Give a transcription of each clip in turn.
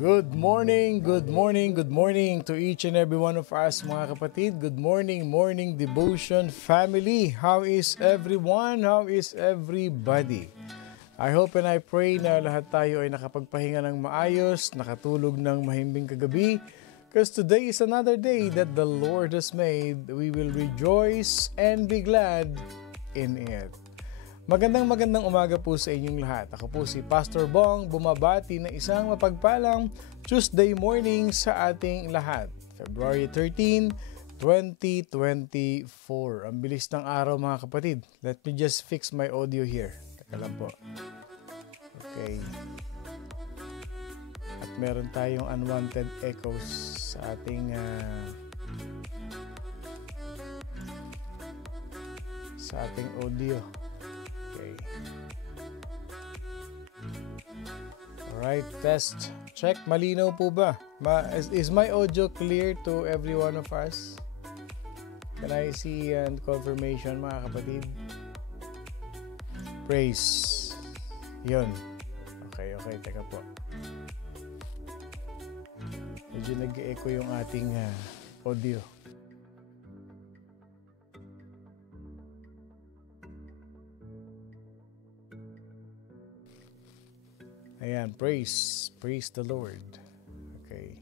Good morning, good morning, good morning to each and every one of us mga kapatid. Good morning, morning devotion family. How is everyone? How is everybody? I hope and I pray na lahat tayo ay nakapagpahinga ng maayos, nakatulog ng mahimbing kagabi. Because today is another day that the Lord has made. We will rejoice and be glad in it. Magandang umaga po sa inyong lahat. Ako po si Pastor Bong, bumabati na isang mapagpalang Tuesday morning sa ating lahat. February 13, 2024. Ang bilis ng araw mga kapatid. Let me just fix my audio here. Teka lang po. Okay. At meron tayong unwanted echoes sa ating audio. Okay. Alright, test. Check. Malinaw po ba? Is my audio clear to every one of us? Can I see confirmation mga kapatid? Praise. Yun. Okay. Teka po. Medyo nag-echo yung ating audio. Ayan, praise the Lord. Okay.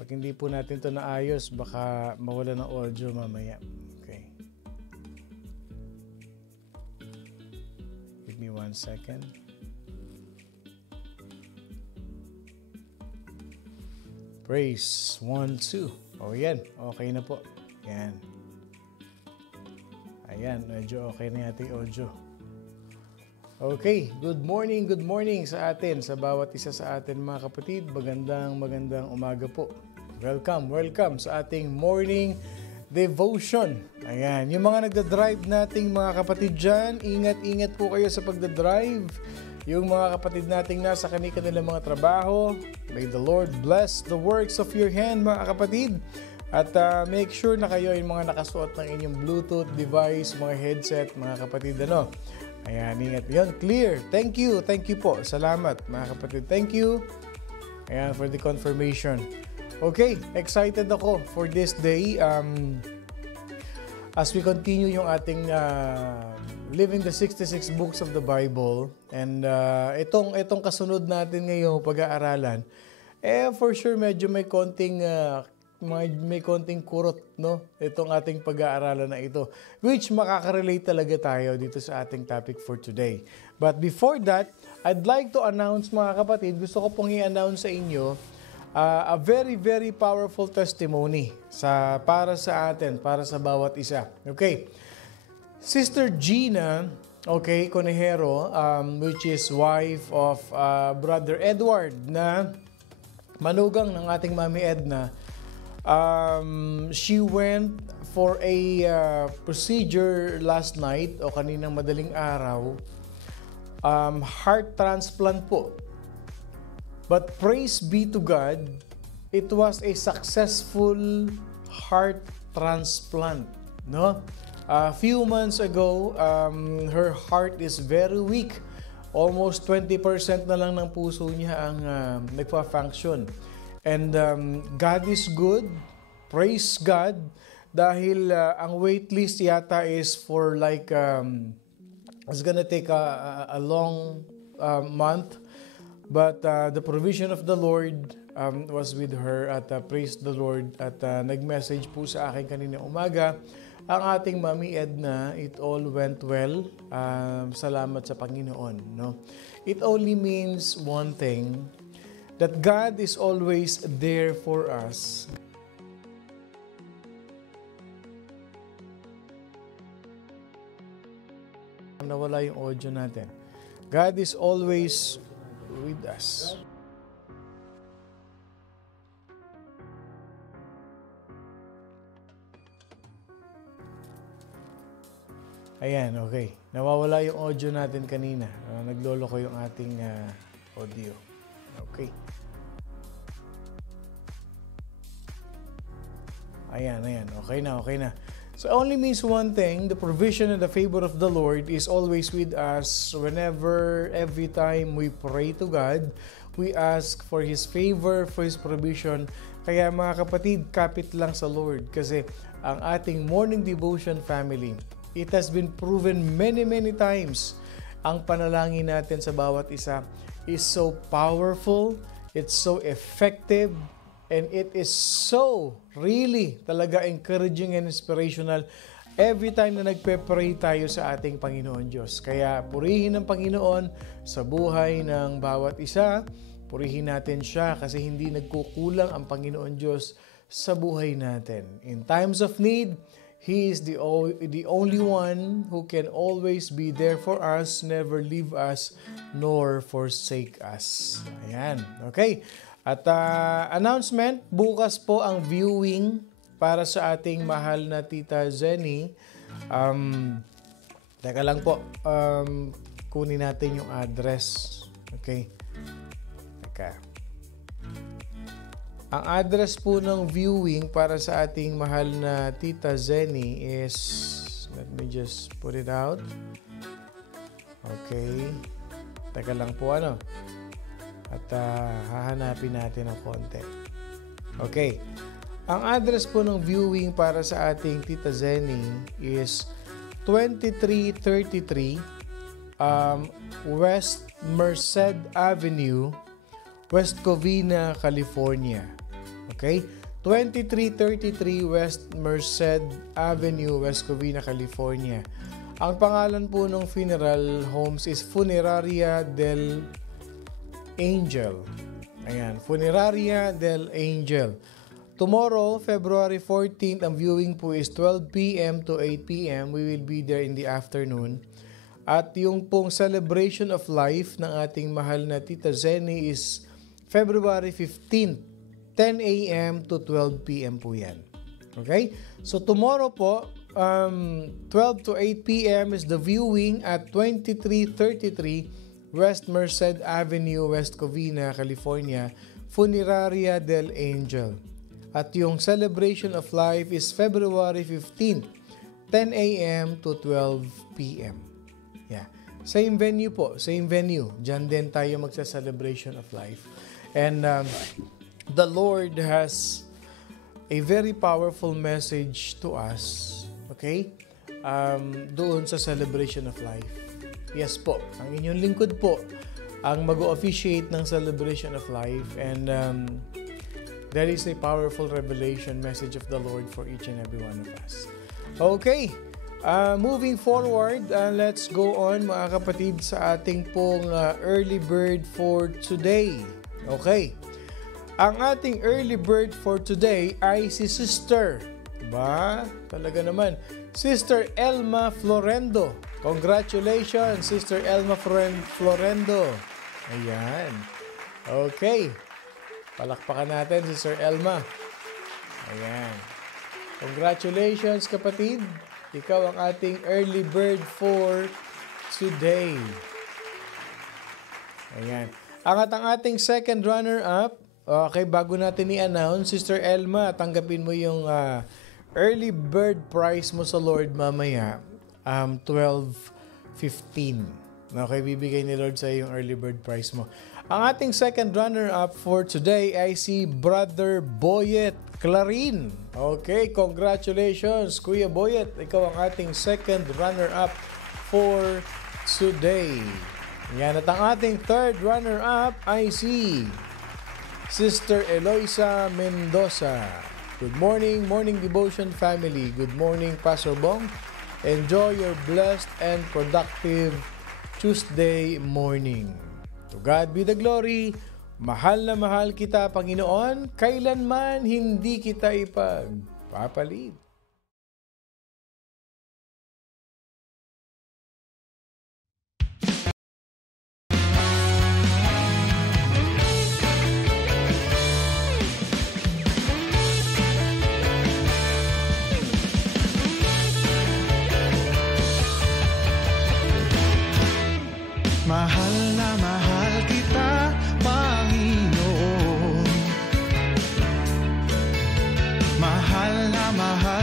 Pag hindi po natin ito naayos, baka mawala ng audio mamaya. Okay. Give me 1 second. Praise, 1, 2. O yan, okay na po. Yan. Ayan, medyo okay na ating audio. Okay, good morning sa atin, sa bawat isa sa atin mga kapatid. Magandang umaga po. Welcome sa ating morning devotion. Ayan, yung mga nagda-drive nating mga kapatid dyan, ingat po kayo sa pagda-drive. Yung mga kapatid nating nasa kanilang mga trabaho, may the Lord bless the works of your hand mga kapatid. At make sure na kayo ay mga nakasuot ng inyong Bluetooth device, mga headset mga kapatid. Ayan, ingat. Yan, clear. Thank you po. Salamat mga kapatid. Thank you. Ayan, for the confirmation. Okay, excited ako for this day. As we continue yung ating living the 66 books of the Bible. And itong kasunod natin ngayong pag-aaralan, for sure medyo may konting kurot, no? Itong ating pag-aaralan na ito, which makaka-relate talaga tayo dito sa ating topic for today. But before that, I'd like to announce mga kapatid, gusto ko pong i-announce sa inyo a very, very powerful testimony para sa atin, para sa bawat isa. Okay. Sister Gina, Conejero, which is wife of Brother Edward, na manugang ng ating Mami Edna. She went for a procedure last night o kaninang madaling araw. Heart transplant po. But praise be to God, it was a successful heart transplant, no? A few months ago, her heart is very weak. Almost 20% na lang ng puso niya ang nagpa-function. And God is good. Praise God. Dahil ang wait list yata is for like, it's gonna take a long month. But the provision of the Lord was with her at praise the Lord. At nag-message po sa akin kanina umaga, ang ating Mami Edna, it all went well. Salamat sa Panginoon. No? It only means one thing, that God is always there for us. Nawala yung audio natin. God is always with us. Ayan, okay. Nawawala yung audio natin kanina. Naglolo ko yung ating audio. Okay. Ayan. Okay na. So it only means one thing: the provision and the favor of the Lord is always with us whenever, every time we pray to God, we ask for His favor, for His provision. Kaya mga kapatid, kapit lang sa Lord kasi ang ating morning devotion family, it has been proven many times. Ang panalangin natin sa bawat isa is so powerful, it's so effective, and it is so really talaga encouraging and inspirational every time na nagpe-pray tayo sa ating Panginoon Diyos. Kaya purihin ang Panginoon sa buhay ng bawat isa. Purihin natin siya kasi hindi nagkukulang ang Panginoon Diyos sa buhay natin. In times of need, He is the only one who can always be there for us, never leave us, nor forsake us. Ayan. Okay. At announcement, bukas po ang viewing para sa ating mahal na Tita Zenny. Teka lang po, kunin natin yung address. Okay. Teka. Ang address po ng viewing para sa ating mahal na Tita Zenny is, let me just put it out. Okay. Teka lang po ano. At hahanapin natin ng konti. Okay. Ang address po ng viewing para sa ating Tita Zenny is 2333 West Merced Avenue, West Covina, California. Okay? 2333 West Merced Avenue, West Covina, California. Ang pangalan po ng funeral homes is Funeraria del Angel. Ayan, Funeraria del Angel. Tomorrow, February 14th, ang viewing po is 12 p.m. to 8 p.m. We will be there in the afternoon. At yung pong celebration of life ng ating mahal na Tita Zenny is February 15th, 10 a.m. to 12 p.m. po yan. Okay? So tomorrow po, 12 to 8 p.m. is the viewing at 2333 West Merced Avenue, West Covina, California, Funeraria del Angel. At yung celebration of life is February 15, 10 a.m. to 12 p.m. Yeah. Same venue po, same venue. Diyan din tayo magsa-celebration of life. And the Lord has a very powerful message to us, okay? Doon sa celebration of life. Yes po, ang inyong lingkod po ang mag-officiate ng celebration of life, and that is a powerful revelation message of the Lord for each and every one of us. Okay, moving forward, let's go on mga kapatid sa ating pong early bird for today. Okay, ang ating early bird for today ay si Sister, ba? Talaga naman, Sister Elma Florendo. Congratulations, Sister Elma Florendo. Ayan. Okay. Palakpakan natin, Sister Elma. Ayan. Congratulations, kapatid. Ikaw ang ating early bird for today. Ayan. Ang ating second runner-up, okay, bago natin i-announce, Sister Elma, tanggapin mo yung early bird prize mo sa Lord mamaya. 12:15. Okay, bibigay ni Lord sa yung early bird prize mo. Ang ating second runner-up for today ay si Brother Boyet Clarin. Okay, congratulations, Kuya Boyet. Ikaw ang ating second runner-up for today. Yan, at ang ating third runner-up ay si Sister Eloisa Mendoza. Good morning, Morning Devotion family. Good morning, Pastor Bong. Enjoy your blessed and productive Tuesday morning. To God be the glory. Mahal na mahal kita, Panginoon. Kailanman hindi kita ipagpapalit. Mahal na mahal kita, Panginoon. Mahal na mahal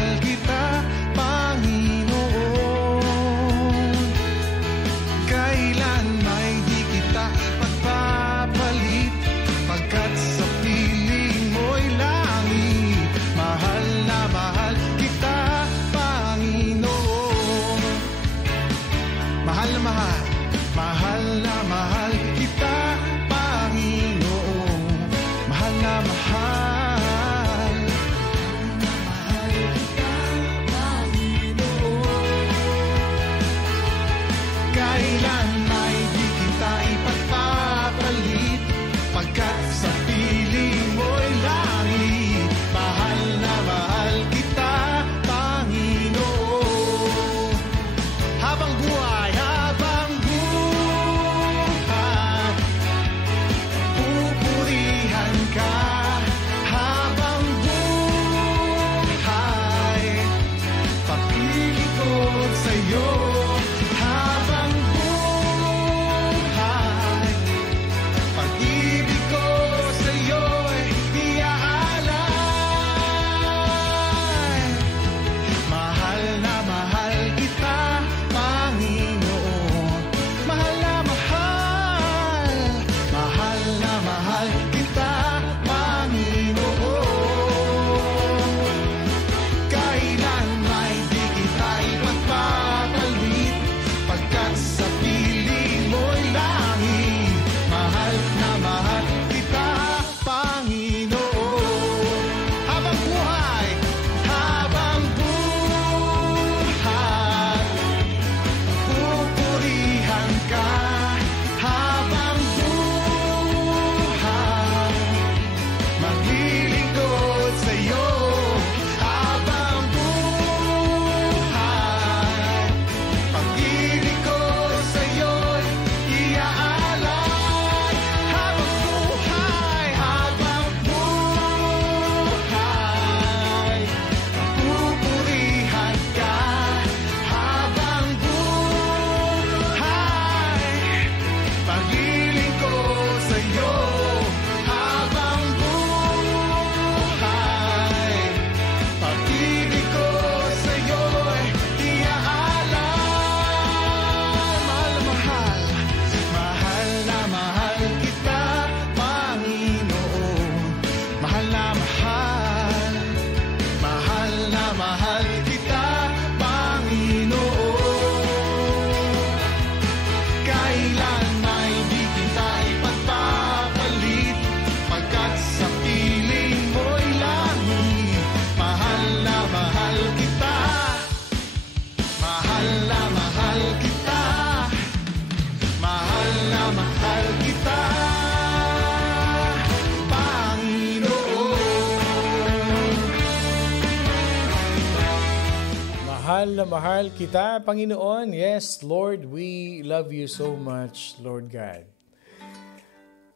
mahal kita, Panginoon. Yes, Lord, we love you so much, Lord God.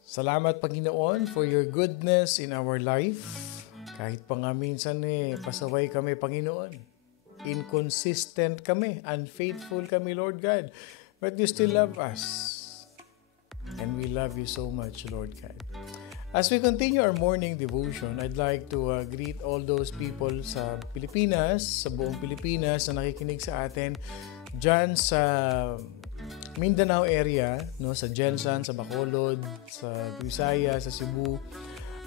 Salamat, Panginoon, for your goodness in our life. Kahit pa nga minsan pasaway kami, Panginoon. Inconsistent kami, unfaithful kami, Lord God. But you still love us. And we love you so much, Lord God. As we continue our morning devotion, I'd like to greet all those people sa Pilipinas, sa buong Pilipinas na nakikinig sa atin dyan sa Mindanao area, no, sa Jensan, sa Bacolod, sa Visayas, sa Cebu.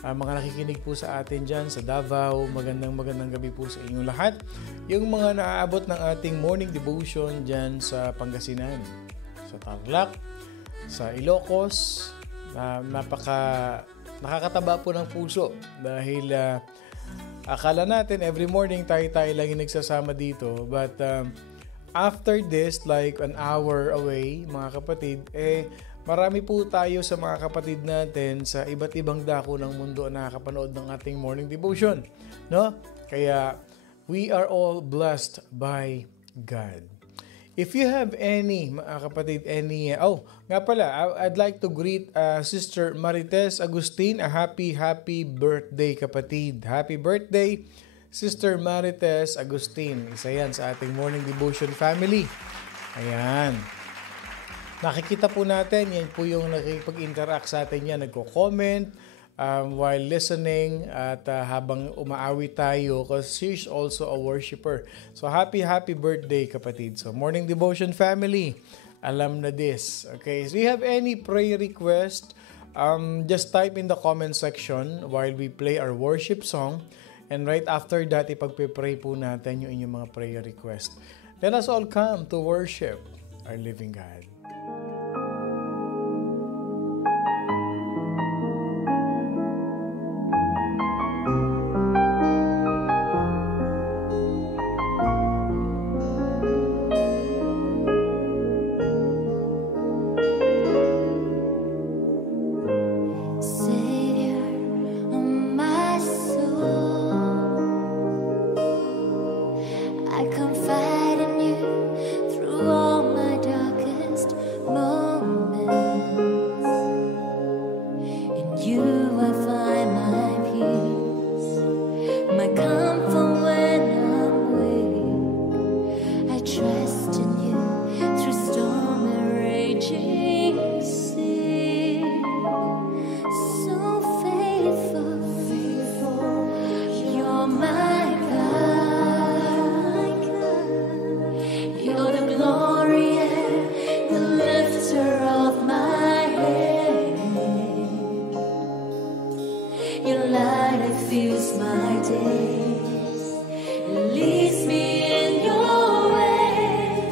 Mga nakikinig po sa atin dyan sa Davao, magandang gabi po sa inyong lahat. Yung mga naaabot ng ating morning devotion dyan sa Pangasinan, sa Tarlac, sa Ilocos, nakakataba po ng puso dahil akala natin every morning tayo lang yung nagsasama dito, but after this, like an hour away, mga kapatid, marami po tayo sa mga kapatid natin sa iba't ibang dako ng mundo na nakakapanood ng ating morning devotion, no? Kaya we are all blessed by God. If you have any, mga kapatid, nga pala, I'd like to greet Sister Marites Agustin, a happy birthday, kapatid. Happy birthday, Sister Marites Agustin. Isa yan sa ating morning devotion family. Ayan. Nakikita po natin, yan po yung nakikipag-interact sa atin yan, nagko-comment, while listening at habang umaawit tayo because she's also a worshiper. So happy birthday, kapatid. So morning devotion family, alam na this. Okay, so you have any prayer request, just type in the comment section while we play our worship song, and right after that ipagpe-pray po natin yung inyong mga prayer request. Let us all come to worship our living God. My days, leads me in your way.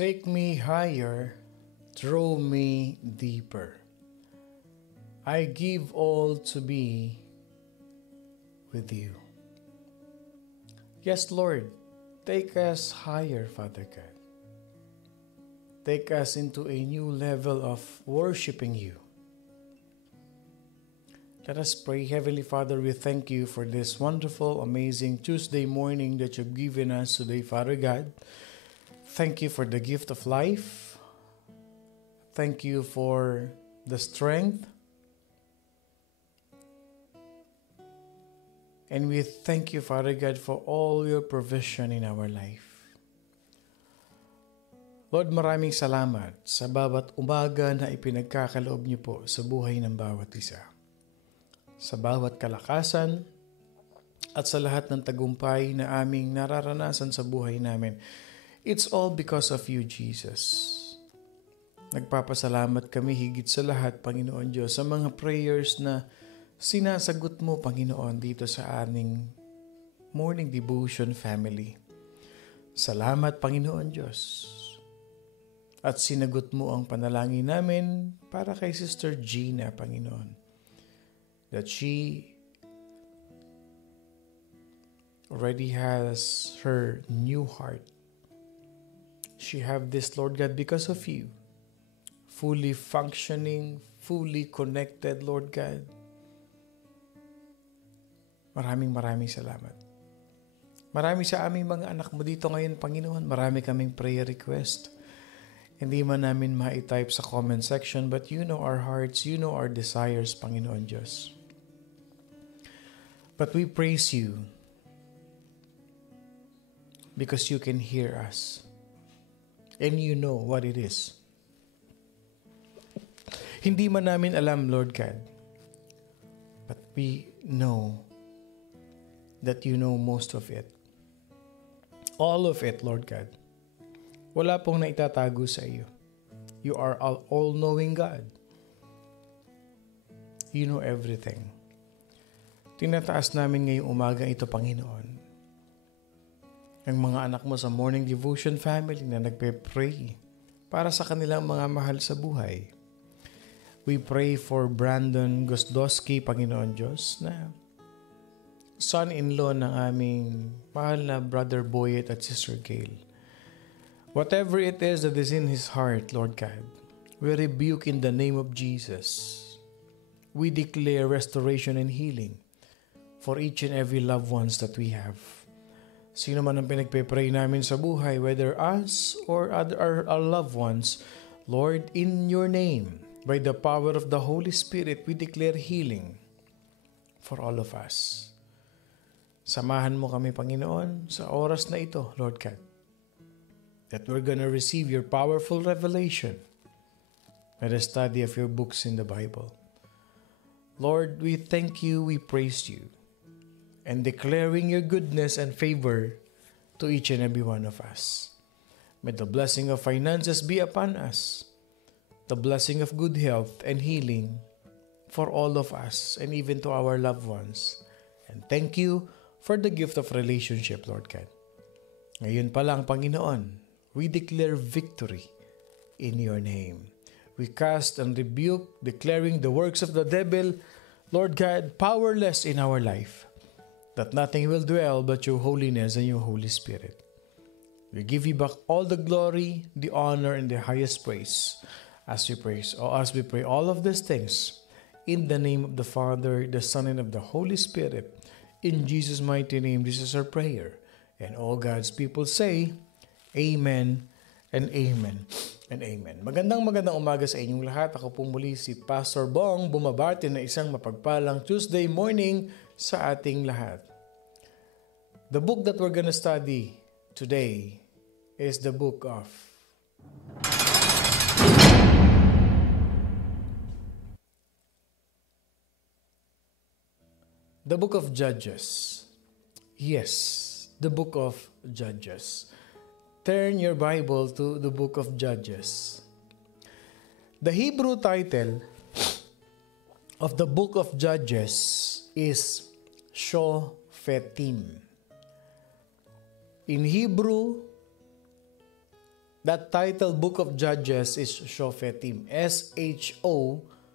Take me higher, throw me deeper. I give all to be with you. Yes, Lord, take us higher, Father God. Take us into a new level of worshiping you. Let us pray. Heavenly Father, we thank you for this wonderful, amazing Tuesday morning that you've given us today, Father God. Thank you for the gift of life. Thank you for the strength. And we thank you, Father God, for all your provision in our life. Lord, maraming salamat sa bawat umaga na ipinagkakaloob niyo po sa buhay ng bawat isa. Sa bawat kalakasan at sa lahat ng tagumpay na aming nararanasan sa buhay namin. It's all because of you, Jesus. Nagpapasalamat kami higit sa lahat, Panginoon Diyos, sa mga prayers na sinasagot mo, Panginoon, dito sa aming morning devotion family. Salamat, Panginoon Diyos. At sinagot mo ang panalangin namin para kay Sister Gina, Panginoon. That she already has her new heart. She have this, Lord God, because of you. Fully functioning, fully connected, Lord God. Maraming salamat. Marami sa aming mga anak mo dito ngayon, Panginoon. Marami kaming prayer request. Hindi man namin ma-type sa comment section, but you know our hearts, you know our desires, Panginoon Diyos. But we praise you because you can hear us and you know what it is. Hindi man namin alam, Lord God, but we know that you know most of it. All of it, Lord God. Wala pong naitatago sa iyo. You are all-knowing God. You know everything. Tinataas namin ngayong umaga ito, Panginoon. Ang mga anak mo sa morning devotion family na nagpe-pray para sa kanilang mga mahal sa buhay. We pray for Brandon Gosdowski, Panginoon Diyos, na son-in-law ng aming mahal na Brother Boyet at Sister Gail. Whatever it is that is in his heart, Lord God, we rebuke in the name of Jesus. We declare restoration and healing for each and every loved ones that we have. Sino man ang pinagpe-pray namin sa buhay, whether us or our loved ones, Lord, in your name, by the power of the Holy Spirit, we declare healing for all of us. Samahan mo kami, Panginoon, sa oras na ito, Lord God, that we're gonna receive your powerful revelation by the study of your books in the Bible. Lord, we thank you, we praise you, and declaring your goodness and favor to each and every one of us. May the blessing of finances be upon us, the blessing of good health and healing for all of us and even to our loved ones. And thank you for the gift of relationship, Lord God. Ngayon pa lang, Panginoon, we declare victory in your name. We cast and rebuke, declaring the works of the devil, Lord God, powerless in our life, that nothing will dwell but your holiness and your Holy Spirit. We give you back all the glory, the honor, and the highest praise as we pray all of these things in the name of the Father, the Son, and of the Holy Spirit. In Jesus' mighty name, this is our prayer. And all God's people say, Amen and amen and amen. Magandang umaga sa inyong lahat. Ako po muli si Pastor Bong, bumabati na isang mapagpalang Tuesday morning sa ating lahat. The book that we're gonna study today is the book of Judges. Yes, the book of Judges. Turn your Bible to the book of Judges. The Hebrew title of the book of Judges is Shofetim. In Hebrew, That title, Book of Judges, is Shofetim. Shophetim.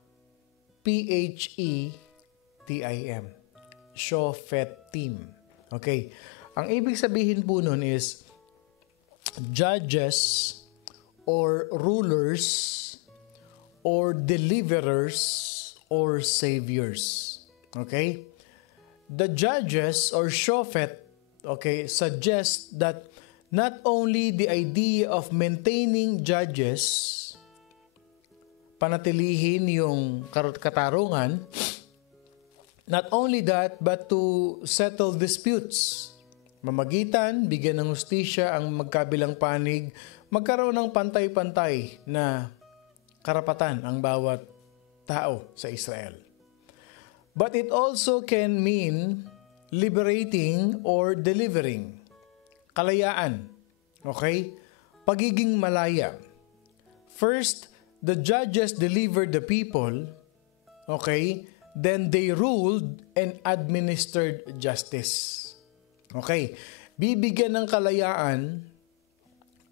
Shofetim. Okay. Ang ibig sabihin po nun is judges or rulers or deliverers or saviors. Okay? The judges or shofet, okay, suggest that not only the idea of maintaining judges, panatilihin yung katarungan, not only that, but to settle disputes. Mamagitan, bigyan ng hustisya ang magkabilang panig, magkaroon ng pantay-pantay na karapatan ang bawat tao sa Israel. But it also can mean liberating or delivering. Kalayaan. Okay? Pagiging malaya. First, the judges delivered the people. Okay? Then they ruled and administered justice. Okay? Bibigyan ng kalayaan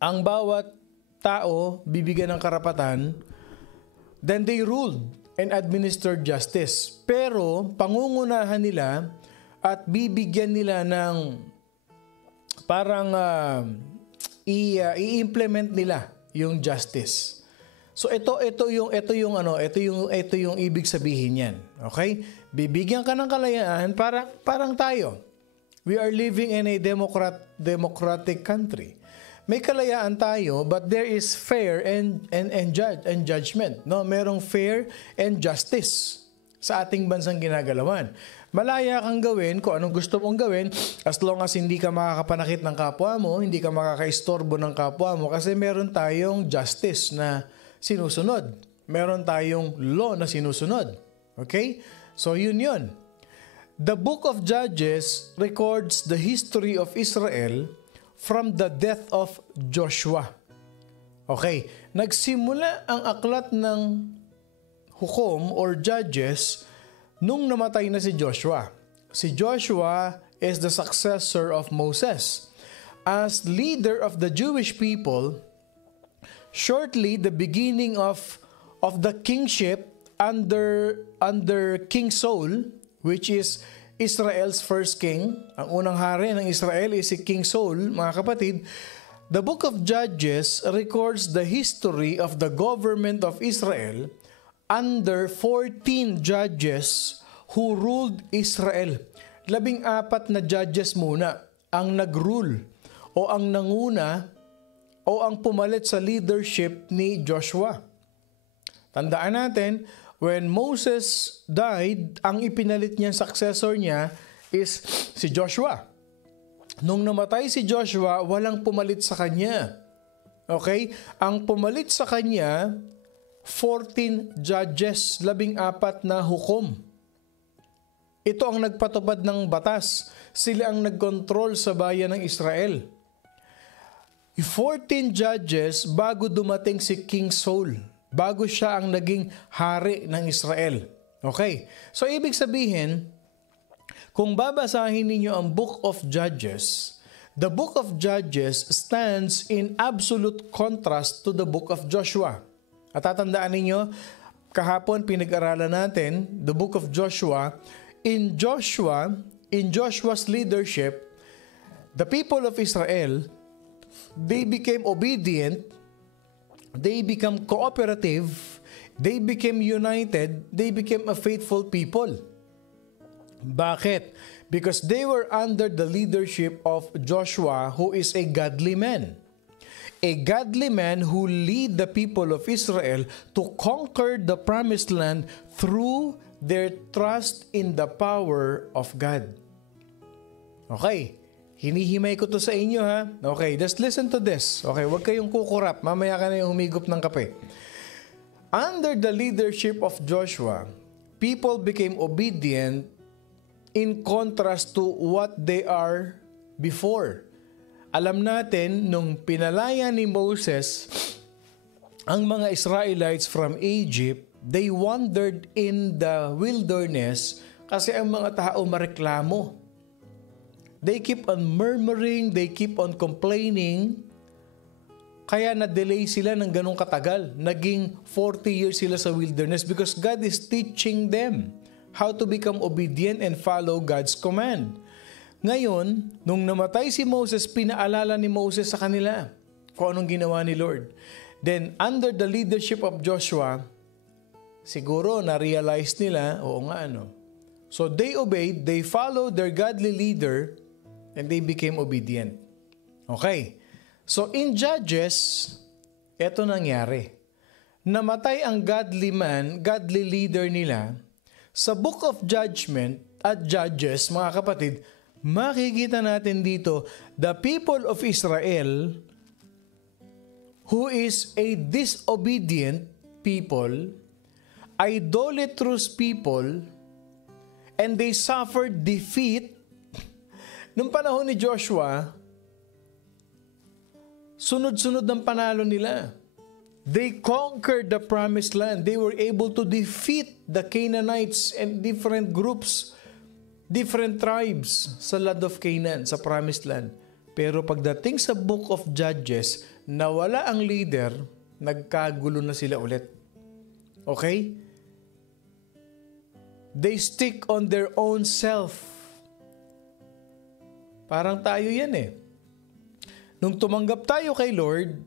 ang bawat tao, bibigyan ng karapatan. Then they ruled and administered justice. Pero pangungunahan nila at bibigyan nila ng parang i-implement nila yung justice. So ito yung ibig sabihin niyan. Okay? Bibigyan ka ng kalayaan parang tayo. We are living in a democratic country. May kalayaan tayo, but there is fair and judgment. No, merong fair and justice sa ating bansang ginagalawan. Malaya kang gawin kung anong gusto mong gawin as long as hindi ka makakapanakit ng kapwa mo, hindi ka makakaistorbo ng kapwa mo kasi meron tayong justice na sinusunod. Meron tayong law na sinusunod. Okay? So yun. The book of Judges records the history of Israel from the death of Joshua. Okay, nagsimula ang aklat ng hukom or Judges nung namatay na si Joshua. Si Joshua is the successor of Moses. As leader of the Jewish people, shortly the beginning of the kingship under King Saul, which is Israel's first king. Ang unang hari ng Israel is si King Saul, mga kapatid. The book of Judges records the history of the government of Israel under 14 judges who ruled Israel. 14 na judges muna ang nag-rule o ang nanguna o ang pumalit sa leadership ni Joshua. Tandaan natin, when Moses died, ang ipinalit niyang successor niya is si Joshua. Nung namatay si Joshua, walang pumalit sa kanya. Okay? Ang pumalit sa kanya, 14 judges, 14 na hukom. Ito ang nagpatupad ng batas. Sila ang nagkontrol sa bayan ng Israel. 14 judges bago dumating si King Saul. Bago siya ang naging hari ng Israel. Okay? So, ibig sabihin, kung babasahin ninyo ang Book of Judges, the Book of Judges stands in absolute contrast to the Book of Joshua. At tatandaan ninyo, kahapon pinag-aralan natin, the Book of Joshua. In Joshua's leadership, the people of Israel, they became obedient, they became cooperative, they became united, they became a faithful people. Bakit? Because they were under the leadership of Joshua, who is a godly man. A godly man who lead the people of Israel to conquer the promised land through their trust in the power of God. Okay. Hinihimay ko to sa inyo, ha? Okay, just listen to this. Okay, huwag kayong kukurap. Mamaya ka na yung humigop ng kape. Under the leadership of Joshua, people became obedient in contrast to what they are before. Alam natin, nung pinalaya ni Moses ang mga Israelites from Egypt, they wandered in the wilderness kasi ang mga tao mareklamo. They keep on murmuring, they keep on complaining. Kaya na-delay sila ng ganong katagal. Naging 40 years sila sa wilderness because God is teaching them how to become obedient and follow God's command. Ngayon, nung namatay si Moses, pinaalala ni Moses sa kanila kung anong ginawa ni Lord. Then, under the leadership of Joshua, siguro na-realize nila, oo nga ano. So, they obeyed, they followed their godly leader, and they became obedient. Okay. So, in Judges, eto nangyari. Namatay ang godly man, godly leader nila. Sa Book of Judgment at Judges, mga kapatid, makikita natin dito, the people of Israel, who is a disobedient people, idolatrous people, and they suffered defeat. Nung panahon ni Joshua, sunod-sunod ng panalo nila. They conquered the promised land. They were able to defeat the Canaanites and different groups, different tribes sa land of Canaan, sa promised land. Pero pagdating sa Book of Judges, nawala ang leader, nagkagulo na sila ulit. Okay? They stick on their own self. Parang tayo yan eh. Nung tumanggap tayo kay Lord,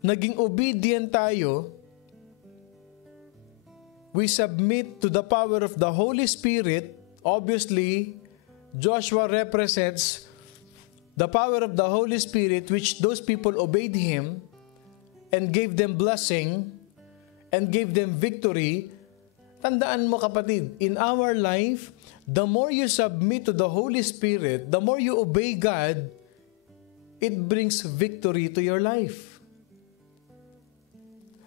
naging obedient tayo, we submit to the power of the Holy Spirit. Obviously, Joshua represents the power of the Holy Spirit, which those people obeyed Him and gave them blessing and gave them victory. Tandaan mo kapatid, in our life, the more you submit to the Holy Spirit, the more you obey God, it brings victory to your life.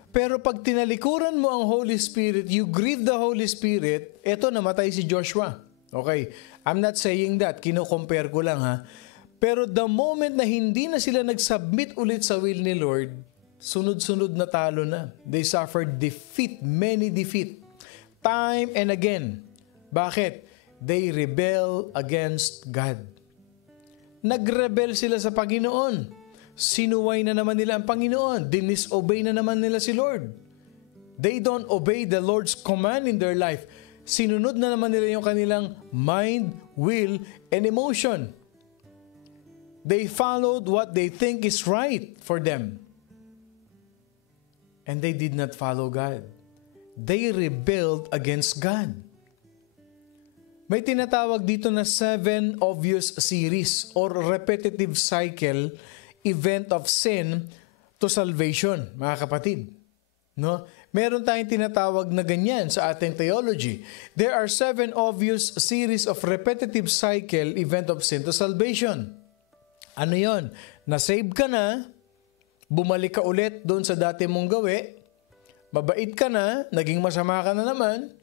Pero pag tinalikuran mo ang Holy Spirit, you grieve the Holy Spirit, eto namatay si Joshua. Okay, I'm not saying that, kino-compare ko lang ha. Pero the moment na hindi na sila nag-submit ulit sa will ni Lord, sunod-sunod na talo na. They suffered defeat, many defeat. Time and again. Bakit? They rebel against God. Nagrebel sila sa Panginoon. Sinuway na naman nila ang Panginoon. Dinisobey na naman nila si Lord. They don't obey the Lord's command in their life. Sinunod na naman nila yung kanilang mind, will, and emotion. They followed what they think is right for them. And they did not follow God. They rebelled against God. May tinatawag dito na 7 obvious series or repetitive cycle event of sin to salvation, mga kapatid. No? Meron tayong tinatawag na ganyan sa ating theology. There are 7 obvious series of repetitive cycle event of sin to salvation. Ano yon? Na-save ka na, bumalik ka ulit doon sa dati mong gawi, mabait ka na, naging masama ka na naman,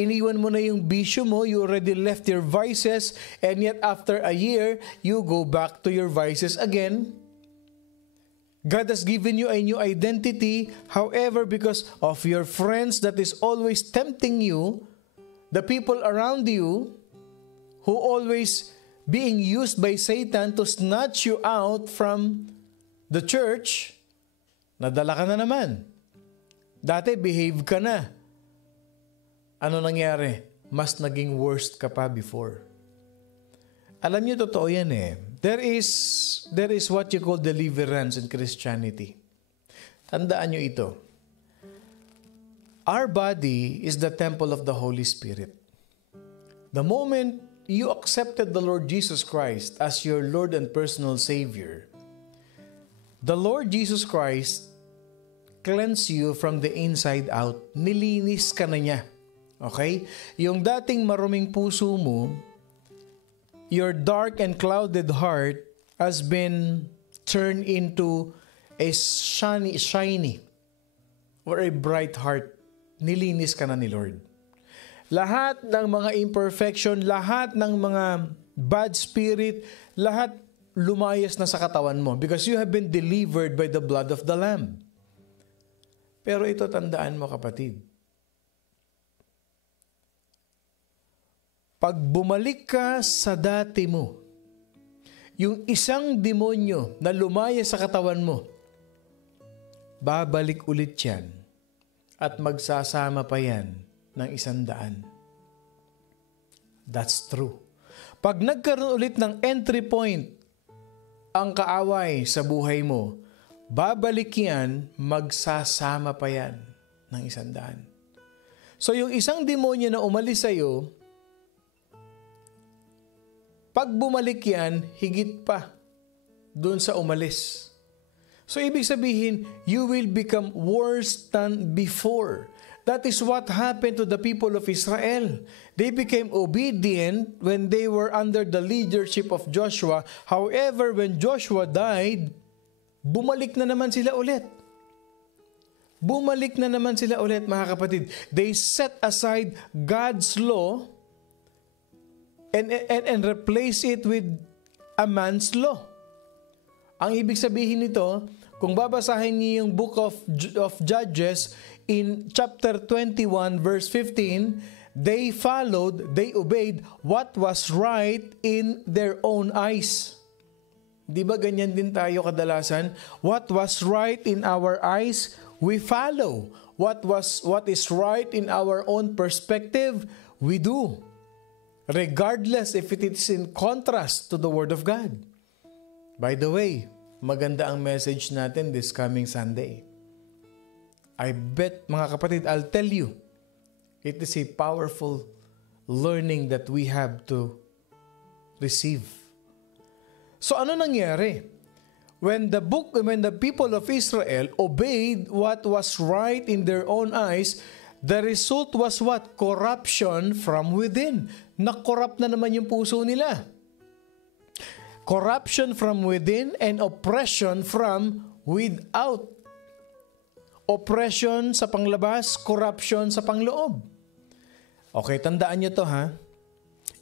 iniwan mo na yung bisyo mo, you already left your vices, and yet after a year, you go back to your vices again. God has given you a new identity. However, because of your friends that is always tempting you, the people around you who always being used by Satan to snatch you out from the church, nadala ka na naman. Dati, behave ka na. Ano nangyari? Mas naging worst ka pa before. Alam niyo, totoo yan eh. There is what you call deliverance in Christianity. Tandaan niyo ito. Our body is the temple of the Holy Spirit. The moment you accepted the Lord Jesus Christ as your Lord and personal Savior, the Lord Jesus Christ cleanse you from the inside out. Nilinis ka na niya. Okay? Yung dating maruming puso mo, your dark and clouded heart has been turned into a shiny or a bright heart. Nilinis ka na ni Lord. Lahat ng mga imperfection, lahat ng mga bad spirit, lahat lumayas na sa katawan mo because you have been delivered by the blood of the Lamb. Pero ito tandaan mo kapatid. Pag bumalik ka sa dati mo, yung isang demonyo na lumayas sa katawan mo, babalik ulit yan at magsasama pa yan ng 100. That's true. Pag nagkaroon ulit ng entry point ang kaaway sa buhay mo, babalik yan, magsasama pa yan ng 100. So yung isang demonyo na umalis sa'yo, pag bumalik yan, higit pa doon sa umalis. So ibig sabihin, you will become worse than before. That is what happened to the people of Israel. They became obedient when they were under the leadership of Joshua. However, when Joshua died, bumalik na naman sila ulit. Bumalik na naman sila ulit, mga kapatid. They set aside God's law and replace it with a man's law. Ang ibig sabihin nito, kung babasahin niyo yung book of Judges in chapter 21 verse 15, they obeyed what was right in their own eyes. Di ba ganyan din tayo kadalasan? What was right in our eyes, we follow. What is right in our own perspective, we do. Regardless if it is in contrast to the Word of God. By the way, maganda ang message natin this coming Sunday. I bet, mga kapatid, I'll tell you, it is a powerful learning that we have to receive. So ano nangyari? When the people of Israel obeyed what was right in their own eyes, the result was what? Corruption from within. Nakorrupt na naman yung puso nila. Corruption from within and oppression from without. Oppression sa panglabas, corruption sa pangloob. Okay, tandaan nyo to ha.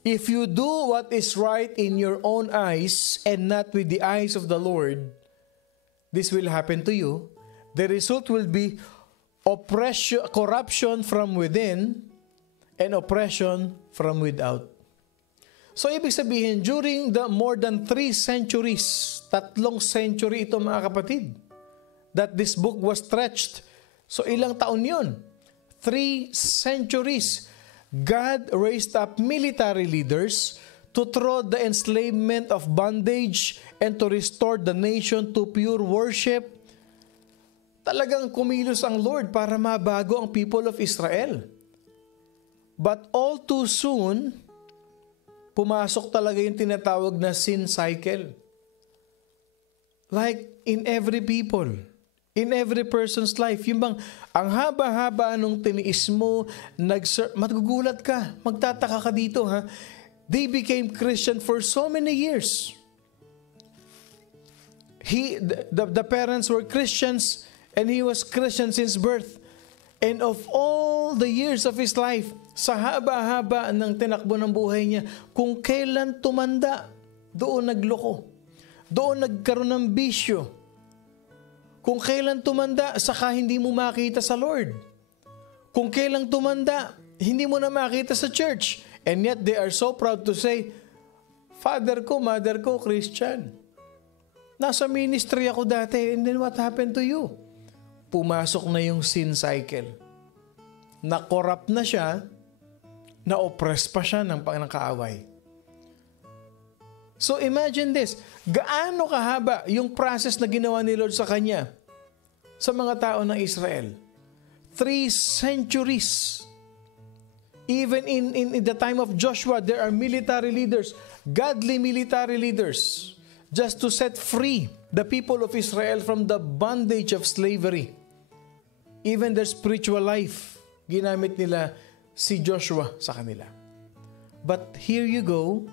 If you do what is right in your own eyes and not with the eyes of the Lord, this will happen to you. The result will be corruption from within and oppression from without. So, ibig sabihin, during the more than 3 centuries, 3 century ito mga kapatid, that this book was stretched. So, ilang taon yun? 3 centuries. God raised up military leaders to throw the enslavement of bondage and to restore the nation to pure worship. Talagang kumilos ang Lord para mabago ang people of Israel. But all too soon, pumasok talaga yung tinatawag na sin cycle. Like in every people, in every person's life. Yung bang, ang haba-haba nung tiniis mo, magugulat ka, magtataka ka dito ha. They became Christian for so many years. The parents were Christians and he was Christian since birth. And of all the years of his life, sa haba-haba ng tinakbo ng buhay niya, kung kailan tumanda, doon nagloko. Doon nagkaroon ng bisyo. Kung kailan tumanda, saka hindi mo makita sa Lord. Kung kailan tumanda, hindi mo na makita sa church. And yet they are so proud to say, father ko, mother ko, Christian. Nasa ministry ako dati, and then what happened to you? Pumasok na yung sin cycle. Na-corrupt na siya, na-oppress pa siya ng kaaway. So imagine this, gaano kahaba yung process na ginawa ni Lord sa kanya, sa mga tao ng Israel? 3 centuries. Even in the time of Joshua, there are military leaders, godly military leaders, just to set free the people of Israel from the bondage of slavery. Even their spiritual life, ginamit nila si Joshua sa kanila. But here you go,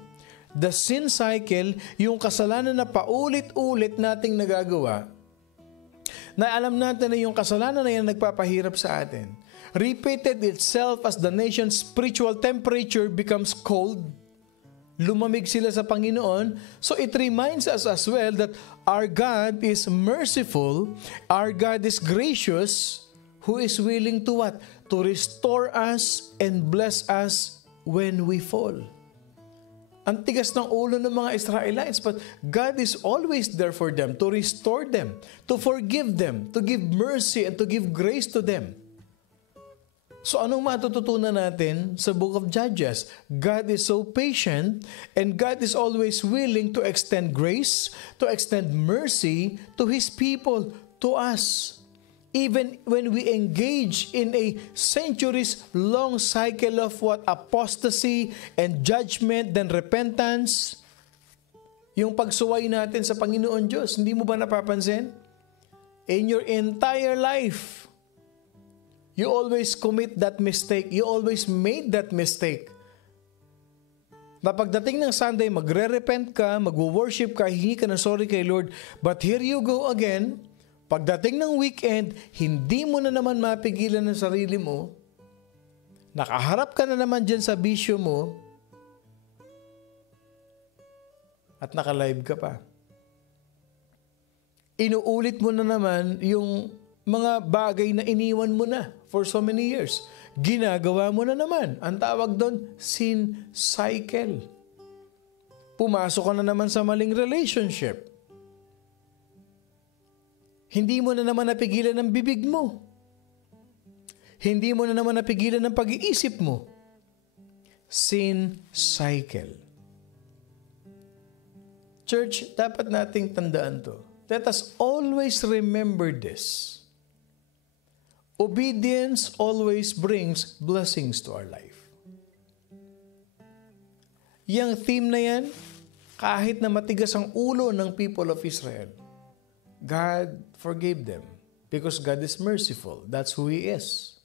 the sin cycle, yung kasalanan na paulit-ulit nating nagagawa, na alam natin na yung kasalanan na yan nagpapahirap sa atin, repeated itself as the nation's spiritual temperature becomes cold. Lumamig sila sa Panginoon. So it reminds us as well that our God is merciful, our God is gracious, who is willing to what? To restore us and bless us when we fall. Ang tigas ng ulo ng mga Israelites, but God is always there for them, to restore them, to forgive them, to give mercy, and to give grace to them. So anong matututunan natin sa Book of Judges? God is so patient, and God is always willing to extend grace, to extend mercy to His people, to us. Even when we engage in a centuries-long cycle of apostasy and judgment, then repentance, yung pagsuway natin sa Panginoon Diyos, hindi mo ba napapansin? In your entire life, you always commit that mistake. You always made that mistake. Na pagdating ng Sunday, magre-repent ka, magwo-worship ka, hingi ka ng sorry kay Lord, but here you go again. Pagdating ng weekend, hindi mo na naman mapigilan ng sarili mo, nakaharap ka na naman dyan sa bisyo mo, at naka-live ka pa. Inuulit mo na naman yung mga bagay na iniwan mo na for so many years. Ginagawa mo na naman. Ang tawag doon, sin cycle. Pumasok ka na naman sa maling relationship. Hindi mo na naman napigilan ng bibig mo. Hindi mo na naman napigilan ng pag-iisip mo. Sin cycle. Church, dapat nating tandaan to. Let us always remember this. Obedience always brings blessings to our life. Yang theme na yan, kahit na matigas ang ulo ng people of Israel, God forgave them because God is merciful. That's who He is.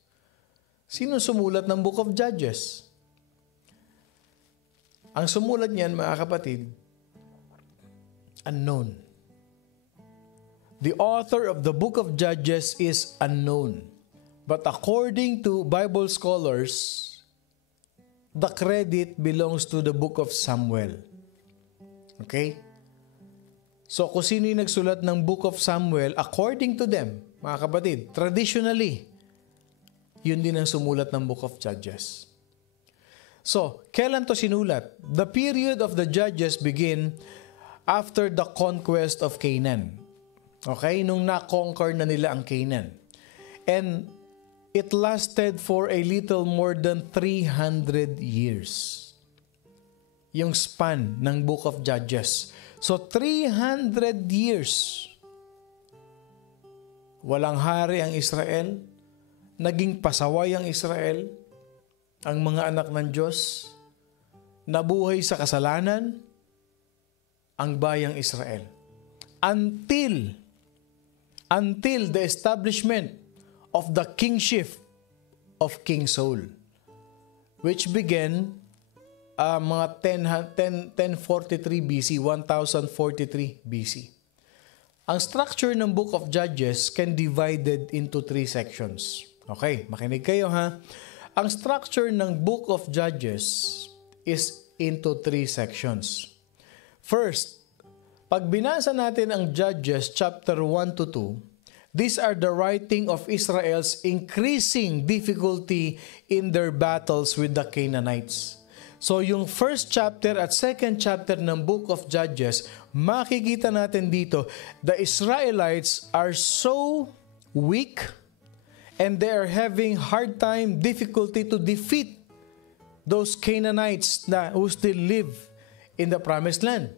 Sino sumulat ng Book of Judges? Ang sumulat niyan, mga kapatid, unknown. The author of the Book of Judges is unknown. But according to Bible scholars, the credit belongs to the Book of Samuel. Okay? So, kung sino yung nagsulat ng Book of Samuel, according to them, mga kapatid, traditionally, yun din ang sumulat ng Book of Judges. So, kailan to sinulat? The period of the Judges begin after the conquest of Canaan. Okay? Nung na-conquer na nila ang Canaan. And it lasted for a little more than 300 years. Yung span ng Book of Judges. So, 300 years. Walang hari ang Israel. Naging pasaway ang Israel. Ang mga anak ng Diyos. Nabuhay sa kasalanan. Ang bayang Israel. Until the establishment of the kingship of King Saul, which began mga 1043 BC, 1043 BC. Ang structure ng Book of Judges can divided into 3 sections. Okay, makinig kayo ha. Ang structure ng Book of Judges is into 3 sections. First, pag binasa natin ang Judges chapter 1 to 2, these are the writing of Israel's increasing difficulty in their battles with the Canaanites. So yung first chapter at second chapter ng Book of Judges, makikita natin dito, the Israelites are so weak and they are having hard time, difficulty to defeat those Canaanites who still live in the Promised Land.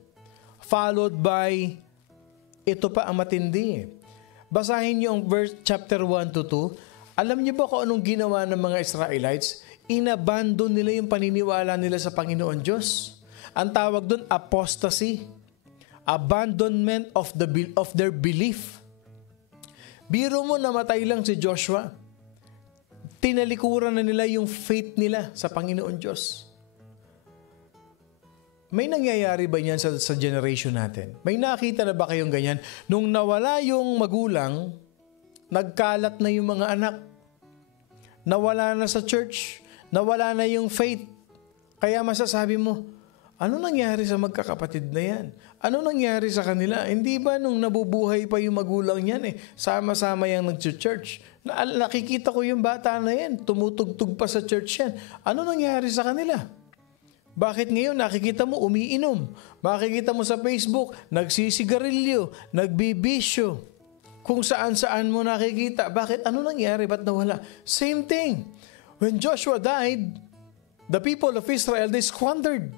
Followed by, ito pa ang matindi. Basahin niyo ang verse chapter 1 to 2. Alam niyo ba kung anong ginawa ng mga Israelites? Inabandon nila yung paniniwala nila sa Panginoon Diyos. Ang tawag doon, apostasy. Abandonment of their belief. Biro mo, namatay lang si Joshua. Tinalikuran na nila yung faith nila sa Panginoon Diyos. May nangyayari ba yan sa generation natin? May nakita na ba kayong ganyan? Nung nawala yung magulang, nagkalat na yung mga anak. Nawala na sa church. Nawala na yung faith. Kaya masasabi mo, ano nangyari sa magkakapatid na yan? Ano nangyari sa kanila? Hindi ba nung nabubuhay pa yung magulang yan sama-sama yung nag-church? Nakikita ko yung bata na yan, tumutugtog pa sa church yan. Ano nangyari sa kanila? Bakit ngayon nakikita mo umiinom? Makikita mo sa Facebook, nagsisigarilyo, nagbibisyo. Kung saan-saan mo nakikita. Bakit? Ano nangyari? Ba't nawala? Same thing. When Joshua died, the people of Israel, they squandered.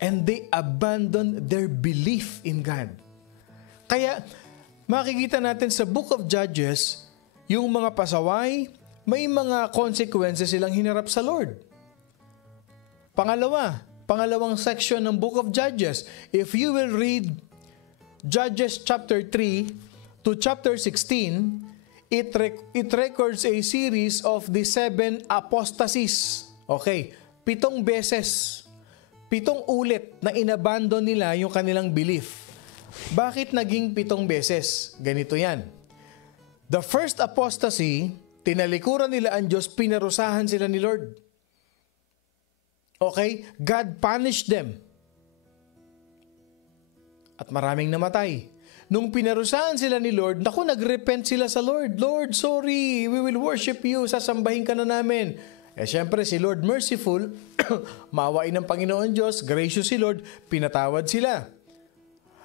And they abandoned their belief in God. Kaya, makikita natin sa Book of Judges, yung mga pasaway, may mga consequences silang hinarap sa Lord. Pangalawang section ng Book of Judges. If you will read Judges chapter 3 to chapter 16, it records a series of the 7 apostasies. Okay, 7 beses. 7 ulit na inabandon nila yung kanilang belief. Bakit naging 7 beses? Ganito yan. The first apostasy, tinalikuran nila ang Diyos, pinarusahan sila ni Lord. Okay? God punished them. At maraming namatay. Nung pinarusahan sila ni Lord, naku, nag-repent sila sa Lord. Lord, sorry, we will worship you. Sasambahin ka na namin. Siyempre, si Lord merciful, maawain ng Panginoon Diyos, gracious si Lord, pinatawad sila.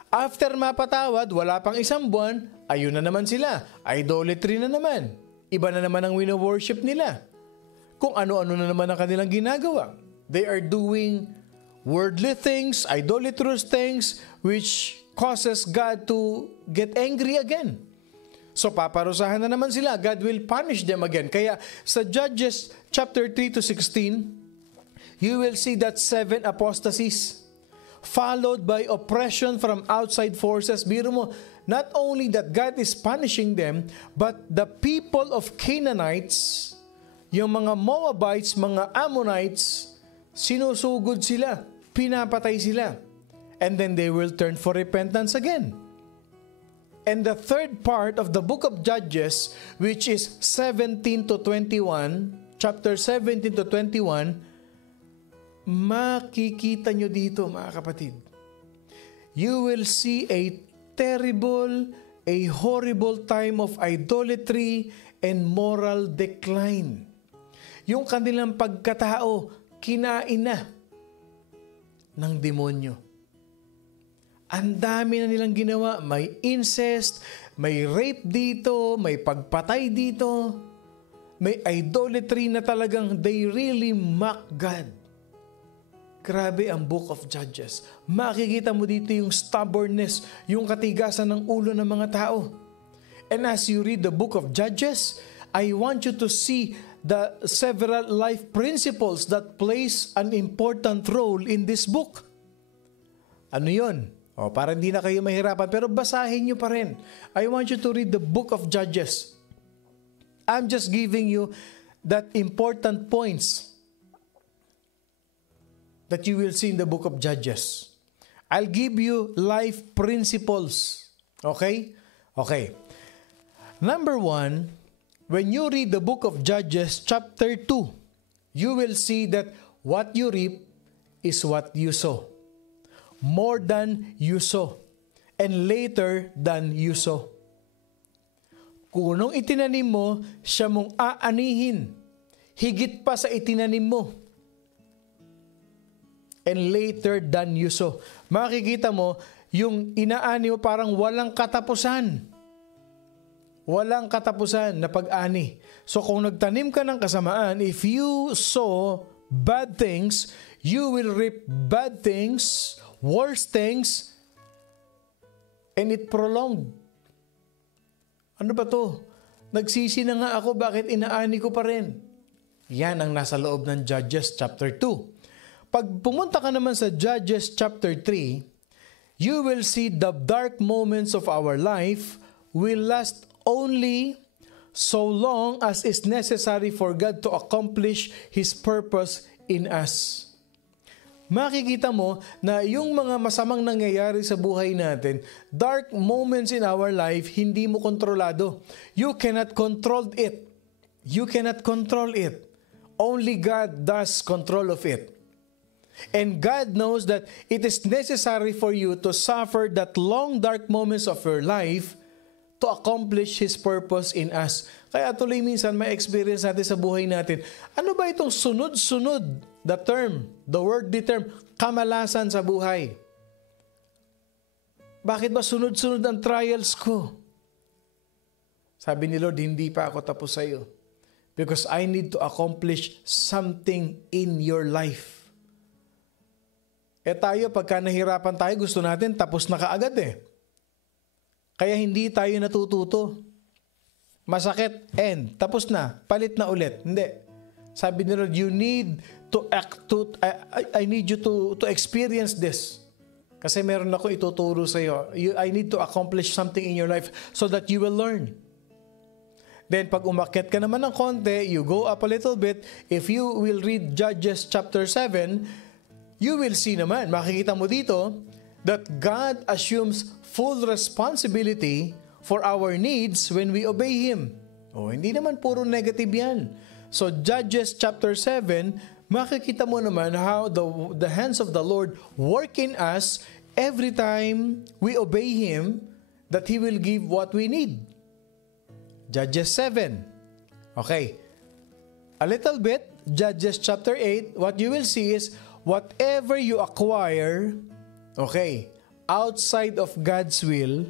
After mapatawad, wala pang 1 buwan, ayun na naman sila. Idolatry na naman. Iba na naman ang wino-worship nila. Kung ano-ano na naman ang kanilang ginagawa. They are doing worldly things, idolatrous things, which causes God to get angry again. So paparusahan na naman sila. God will punish them again. Kaya sa Judges chapter 3 to 16, you will see that 7 apostasies followed by oppression from outside forces. Biro mo, not only that God is punishing them, but the people of Canaanites, yung mga Moabites, mga Ammonites, sinusugod sila, pinapatay sila. And then they will turn for repentance again. And the third part of the book of Judges, which is 17 to 21, chapter 17 to 21, makikita nyo dito, mga kapatid. You will see a terrible, a horrible time of idolatry and moral decline. Yung kanilang pagkatao, kinain na ng demonyo. Ang dami na nilang ginawa. May incest, may rape dito, may pagpatay dito, may idolatry na talagang they really mock God. Grabe ang Book of Judges. Makikita mo dito yung stubbornness, yung katigasan ng ulo ng mga tao. And as you read the Book of Judges, I want you to see the several life principles that plays an important role in this book. Ano yun? Para hindi na kayo mahirapan, pero basahin nyo pa rin. I want you to read the Book of Judges. I'm just giving you that important points that you will see in the Book of Judges. I'll give you life principles. Okay? Okay. Number 1, when you read the book of Judges chapter 2, you will see that what you reap is what you sow. More than you sow. And later than you sow. Kung anong itinanim mo, siya mong aanihin. Higit pa sa itinanim mo. And later than you sow. Makikita mo, yung inaani mo parang walang katapusan. Walang katapusan na pag-ani. So kung nagtanim ka ng kasamaan, if you sow bad things, you will reap bad things, worse things, and it prolonged. Ano ba to? Nagsisi na nga ako, bakit inaani ko pa rin? Yan ang nasa loob ng Judges chapter 2. Pag pumunta ka naman sa Judges chapter 3, you will see the dark moments of our life will last only so long as is necessary for God to accomplish His purpose in us. Makikita mo na yung mga masamang nangyayari sa buhay natin, dark moments in our life, hindi mo kontrolado. You cannot control it. You cannot control it. Only God does control of it. And God knows that it is necessary for you to suffer that long dark moments of your life to accomplish His purpose in us. Kaya tuloy minsan may experience natin sa buhay natin. Ano ba itong sunod-sunod the wordly term, kamalasan sa buhay. Bakit ba sunod-sunod ang trials ko? Sabi ni Lord, hindi pa ako tapos sa iyo. Because I need to accomplish something in your life. Tayo, pagka nahirapan tayo, gusto natin tapos na kaagad Kaya hindi tayo natututo. Masakit, end. Tapos na, palit na ulit. Hindi. Sabi ni Lord, you need to I need you to experience this. Kasi meron ako ituturo sa iyo. I need to accomplish something in your life so that you will learn. Then pag umakyat ka naman ng konti, you go up a little bit. If you will read Judges chapter 7, you will see naman, makikita mo dito, that God assumes full responsibility for our needs when we obey Him. Hindi naman puro negative yan. So Judges chapter 7, makikita mo naman how the hands of the Lord work in us every time we obey Him, that He will give what we need. Judges 7. Okay. A little bit, Judges chapter 8, what you will see is, whatever you acquire, outside of God's will,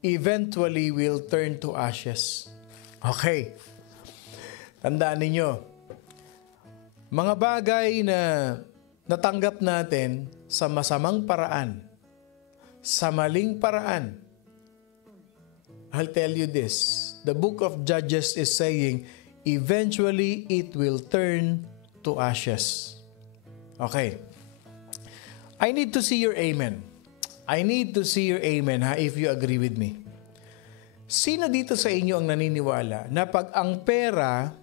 eventually will turn to ashes. Tandaan ninyo, mga bagay na natanggap natin sa masamang paraan, sa maling paraan, I'll tell you this, the book of Judges is saying, eventually it will turn to ashes. I need to see your amen. I need to see your amen, if you agree with me. Sino dito sa inyo ang naniniwala na pag ang pera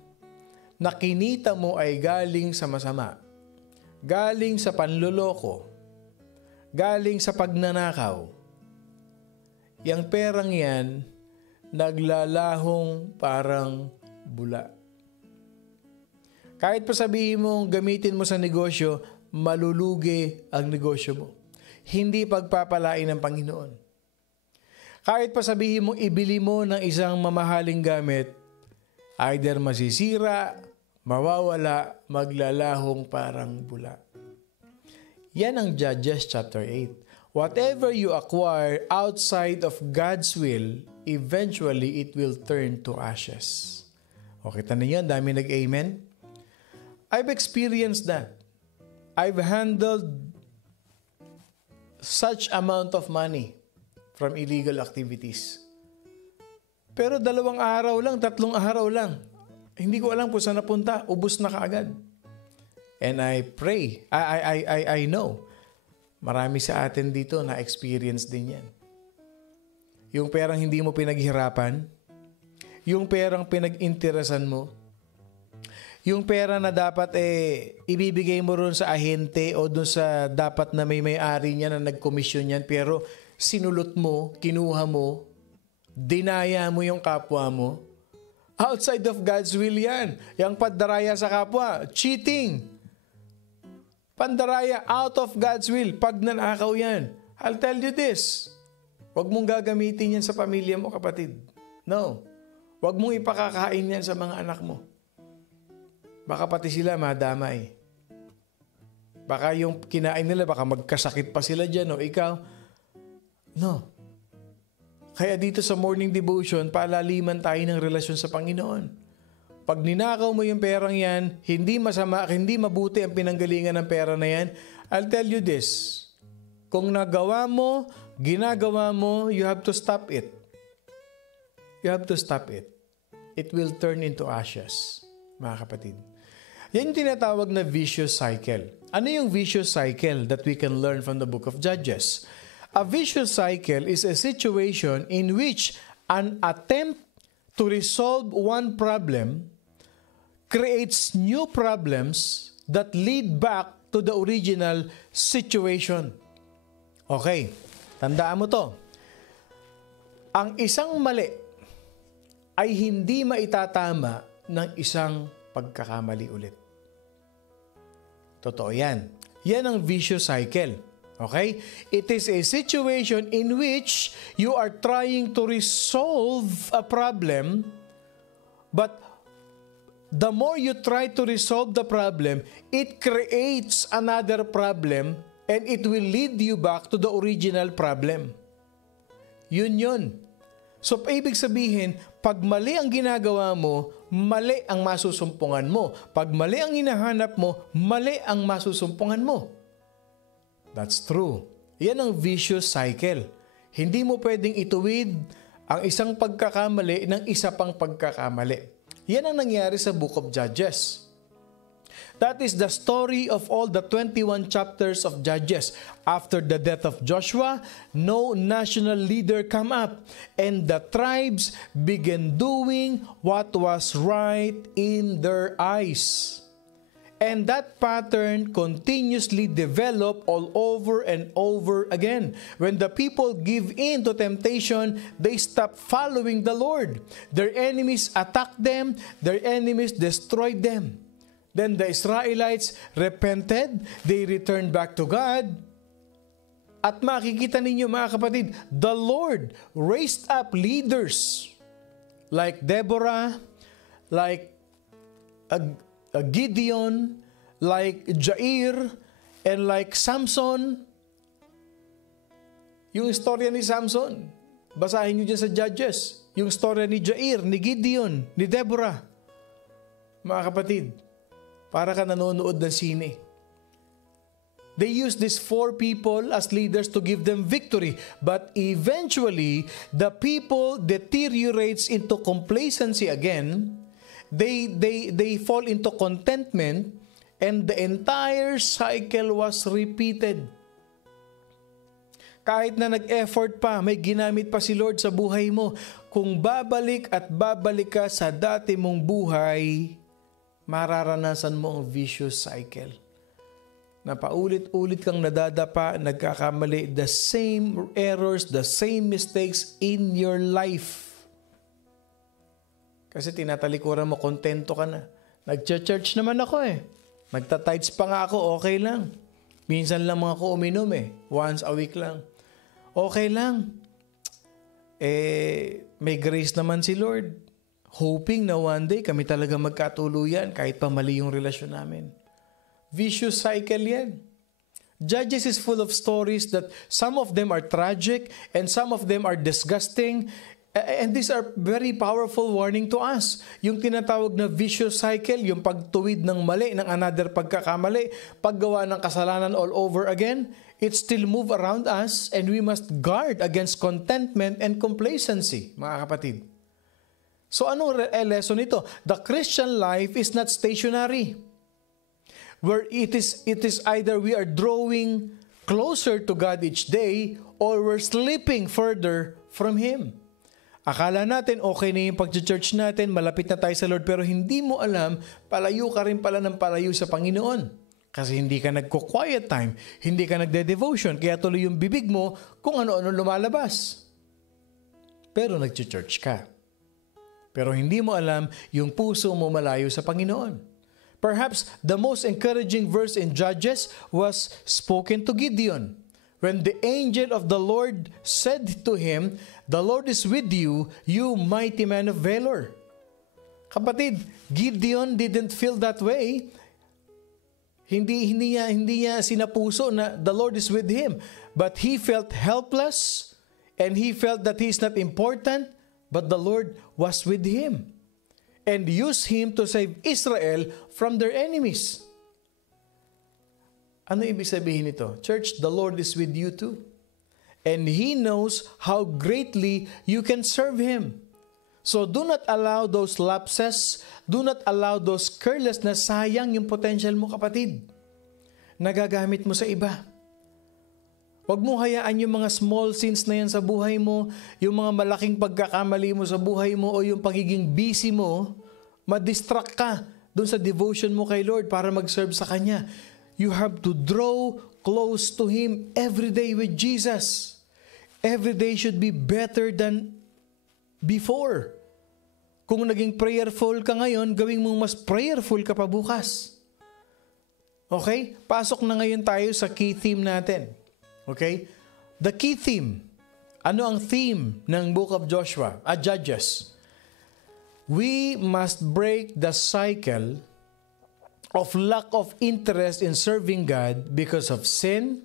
na kinita mo ay galing sa masama, galing sa panloloko, galing sa pagnanakaw, yung perang yan, naglalahong parang bula. Kahit pa sabihin mong gamitin mo sa negosyo, malulugi ang negosyo mo. Hindi pagpapalain ng Panginoon. Kahit pa sabihin mong ibili mo ng isang mamahaling gamit, either masisira, mawawala, maglalahong parang bula. Yan ang Judges chapter 8. Whatever you acquire outside of God's will, eventually it will turn to ashes. Kita ninyo, dami nag-amen. I've experienced that. I've handled such amount of money from illegal activities. Pero 2 araw lang, 3 araw lang. Hindi ko alam kung saan napunta. Ubus na kaagad. And I pray. I know. Marami sa atin dito na experience din yan. Yung perang hindi mo pinaghirapan, yung perang pinag-interesan mo, yung pera na dapat ibibigay mo ron sa ahente o dun sa dapat na may-ari niya na nag-commission yan, pero sinulot mo, kinuha mo, dinaya mo yung kapwa mo. Outside of God's will yan. Yung pandaraya sa kapwa, cheating. Pandaraya out of God's will. Pag nanakaw yan. I'll tell you this. Huwag mong gagamitin yan sa pamilya mo, kapatid. No. Huwag mong ipakakain yan sa mga anak mo. Baka pati sila madamay. Baka yung kinain nila, baka magkasakit pa sila dyan, o ikaw. No. Kaya dito sa morning devotion, palaliman tayo ng relasyon sa Panginoon. Pag ninakaw mo yung perang yan, hindi masama, hindi mabuti ang pinanggalingan ng pera na yan, I'll tell you this. Kung nagawa mo, ginagawa mo, you have to stop it. You have to stop it. It will turn into ashes, mga kapatid. Yan yung tinatawag na vicious cycle. Ano yung vicious cycle that we can learn from the book of Judges? A vicious cycle is a situation in which an attempt to resolve one problem creates new problems that lead back to the original situation. Tandaan mo to. Ang isang mali ay hindi maitatama ng isang pagkakamali ulit. Totoo yan. Yan ang vicious cycle. It is a situation in which you are trying to resolve a problem, but the more you try to resolve the problem, it creates another problem and it will lead you back to the original problem. Yun. So, ibig sabihin, pag mali ang ginagawa mo, mali ang masusumpungan mo. Pag mali ang hinahanap mo, mali ang masusumpungan mo. That's true. Yan ang vicious cycle. Hindi mo pwedeng ituwid ang isang pagkakamali ng isa pang pagkakamali. Yan ang nangyari sa Book of Judges. That is the story of all the 21 chapters of Judges. After the death of Joshua, no national leader came up, and the tribes began doing what was right in their eyes. And that pattern continuously developed all over and over again. When the people give in to temptation, they stop following the Lord. Their enemies attacked them, their enemies destroyed them. Then the Israelites repented, they returned back to God. At makikita ninyo mga kapatid, the Lord raised up leaders like Deborah, like Gideon, like Jair, and like Samson. Yung istorya ni Samson, basahin nyo dyan sa Judges. Yung istorya ni Jair, ni Gideon, ni Deborah. Mga kapatid, para ka nanonood ng sine. They use these 4 people as leaders to give them victory. But eventually, the people deteriorates into complacency again. They fall into contentment, and the entire cycle was repeated. Kahit na nag-effort pa, may ginamit pa si Lord sa buhay mo. Kung babalik at babalik ka sa dati mong buhay, mararanasan mo ang vicious cycle. Na paulit-ulit kang nadadapa, nagkakamali, the same errors, the same mistakes in your life. Kasi tinatalikuran mo, kontento ka na. Nag-church naman ako eh. Nagtatides pa nga ako, okay lang. Minsan lang mga ako uminom eh. Once a week lang. Okay lang. May grace naman si Lord. Hoping na one day kami talaga magkatuluyan kahit pa mali yung relasyon namin. Vicious cycle yan. Judges is full of stories that some of them are tragic and some of them are disgusting. And these are very powerful warning to us. Yung tinatawag na vicious cycle, yung pagtuwid ng mali, ng another pagkakamali, paggawa ng kasalanan all over again, it still move around us and we must guard against contentment and complacency, mga kapatid. So anong lesson nito? The Christian life is not stationary. Where it is either we are drawing closer to God each day or we're slipping further from Him. Akala natin okay na yung pag-church natin, malapit na tayo sa Lord, pero hindi mo alam, palayo ka rin pala ng palayo sa Panginoon. Kasi hindi ka nagko-quiet time, hindi ka nagde-devotion, kaya tuloy yung bibig mo kung ano-ano lumalabas. Pero nag-church ka. Pero hindi mo alam yung puso mo malayo sa Panginoon. Perhaps the most encouraging verse in Judges was spoken to Gideon. When the angel of the Lord said to him, "The Lord is with you, you mighty man of valor." Kapatid, Gideon didn't feel that way. Hindi niya sinapuso na the Lord is with him. But he felt helpless and he felt that he is not important. But the Lord was with him and used him to save Israel from their enemies. Ano ibig sabihin nito? Church, the Lord is with you too. And He knows how greatly you can serve Him. So do not allow those lapses, do not allow those carelessness, sayang yung potential mo kapatid. Nagagamit mo sa iba. Huwag mo hayaan yung mga small sins na yan sa buhay mo, yung mga malaking pagkakamali mo sa buhay mo o yung pagiging busy mo, ma-distract ka doon sa devotion mo kay Lord para mag-serve sa Kanya. You have to draw close to Him every day with Jesus. Every day should be better than before. Kung naging prayerful ka ngayon, gawing mong mas prayerful ka pa bukas. Okay? Pasok na ngayon tayo sa key theme natin. Okay? The key theme. Ano ang theme ng Book of Judges? We must break the cycle of lack of interest in serving God because of sin,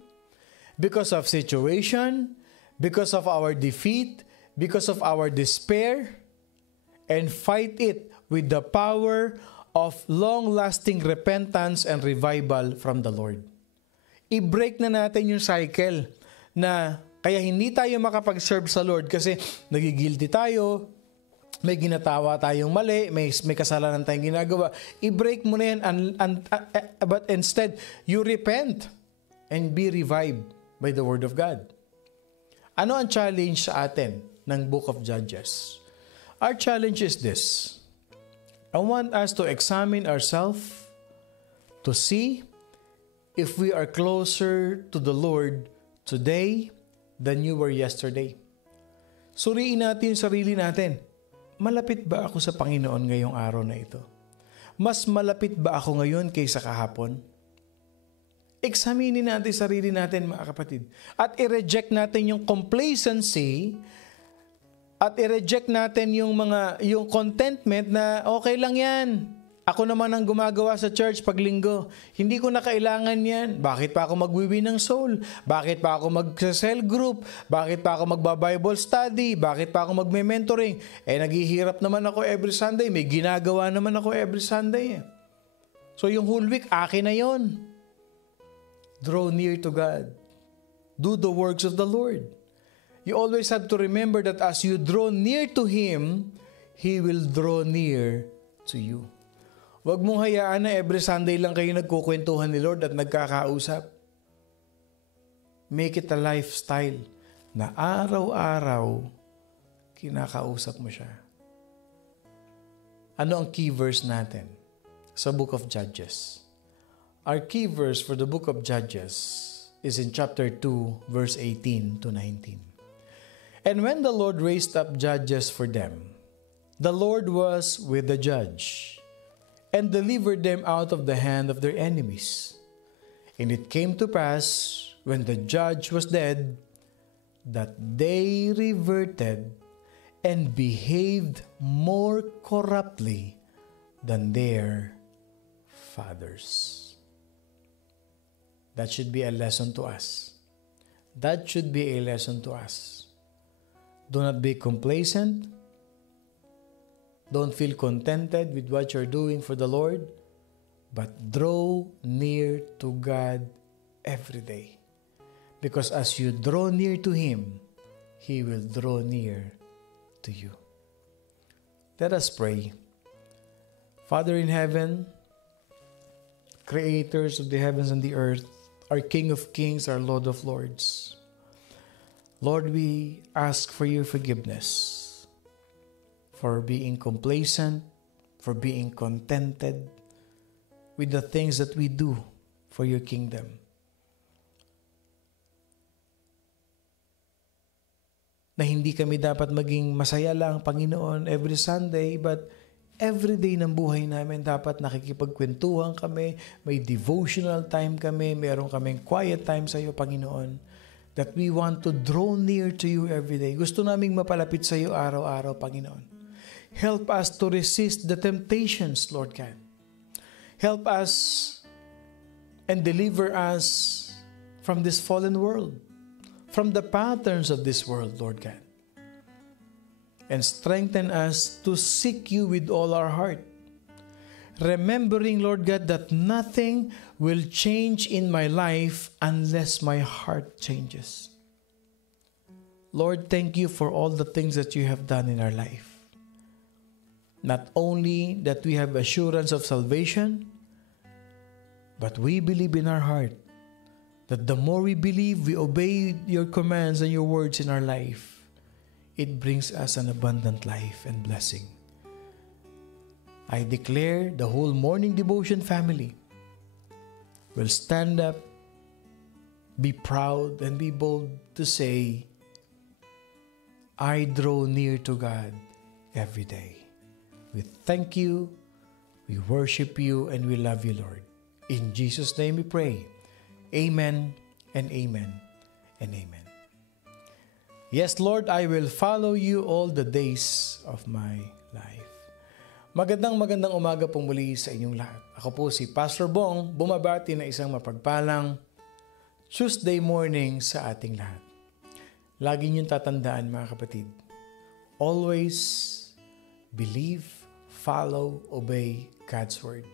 because of situation, because of our defeat, because of our despair, and fight it with the power of long-lasting repentance and revival from the Lord. I-break na natin yung cycle na kaya hindi tayo makapag-serve sa Lord kasi nagigilty tayo, may ginatawa tayong mali, may kasalanan tayong ginagawa. I-break mo na yan, but instead, you repent and be revived by the Word of God. Ano ang challenge sa atin ng Book of Judges? Our challenge is this. I want us to examine ourselves to see if we are closer to the Lord today than you were yesterday. Suriin natin yung sarili natin. Malapit ba ako sa Panginoon ngayong araw na ito? Mas malapit ba ako ngayon kaysa kahapon? Examinin natin sarili natin, mga kapatid. At i-reject natin yung complacency at i-reject natin yung contentment na okay lang yan. Ako naman ang gumagawa sa church pag linggo. Hindi ko na kailangan yan. Bakit pa ako magwiwi ng soul? Bakit pa ako mag-cell group? Bakit pa ako magba-Bible study? Bakit pa ako magme-mentoring? Naghihirap naman ako every Sunday. May ginagawa naman ako every Sunday. So yung whole week, akin na yon. Draw near to God. Do the works of the Lord. You always have to remember that as you draw near to Him, He will draw near to you. Huwag mong hayaan na every Sunday lang kayo nagkukwentuhan ni Lord at nagkakausap. Make it a lifestyle na araw-araw kinakausap mo siya. Ano ang key verse natin sa Book of Judges? Our key verse for the Book of Judges is in chapter 2, verse 18 to 19. And when the Lord raised up judges for them, the Lord was with the judge, and delivered them out of the hand of their enemies. And it came to pass, when the judge was dead, that they reverted and behaved more corruptly than their fathers. That should be a lesson to us. That should be a lesson to us. Do not be complacent. Don't feel contented with what you're doing for the Lord, but draw near to God every day. Because as you draw near to Him, He will draw near to you. Let us pray. Father in heaven, creators of the heavens and the earth, our King of kings, our Lord of lords, Lord, we ask for your forgiveness for being complacent, for being contented with the things that we do for your kingdom. Na hindi kami dapat maging masaya lang, Panginoon, every Sunday, but every day ng buhay namin dapat nakikipagkwentuhan kami, may devotional time kami, meron kaming quiet time sa iyo, Panginoon, that we want to draw near to you every day. Gusto naming mapalapit sa iyo araw-araw, Panginoon. Help us to resist the temptations, Lord God. Help us and deliver us from this fallen world, from the patterns of this world, Lord God. And strengthen us to seek you with all our heart. Remembering, Lord God, that nothing will change in my life unless my heart changes. Lord, thank you for all the things that you have done in our life. Not only that we have assurance of salvation, but we believe in our heart that the more we believe, we obey your commands and your words in our life, it brings us an abundant life and blessing. I declare the whole morning devotion family will stand up, be proud, and be bold to say, I draw near to God every day. We thank you, we worship you, and we love you, Lord. In Jesus' name we pray. Amen and amen and amen. Yes, Lord, I will follow you all the days of my life. Magandang umaga po muli sa inyong lahat. Ako po si Pastor Bong, bumabati na isang mapagpalang Tuesday morning sa ating lahat. Lagi niyong tatandaan mga kapatid, always believe, follow, obey God's Word.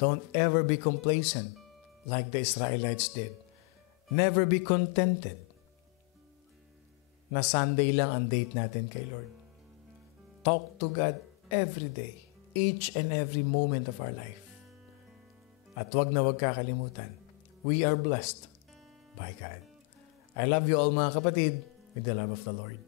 Don't ever be complacent like the Israelites did. Never be contented na Sunday lang ang date natin kay Lord. Talk to God every day, each and every moment of our life. At wag na wag kakalimutan, we are blessed by God. I love you all mga kapatid with the love of the Lord.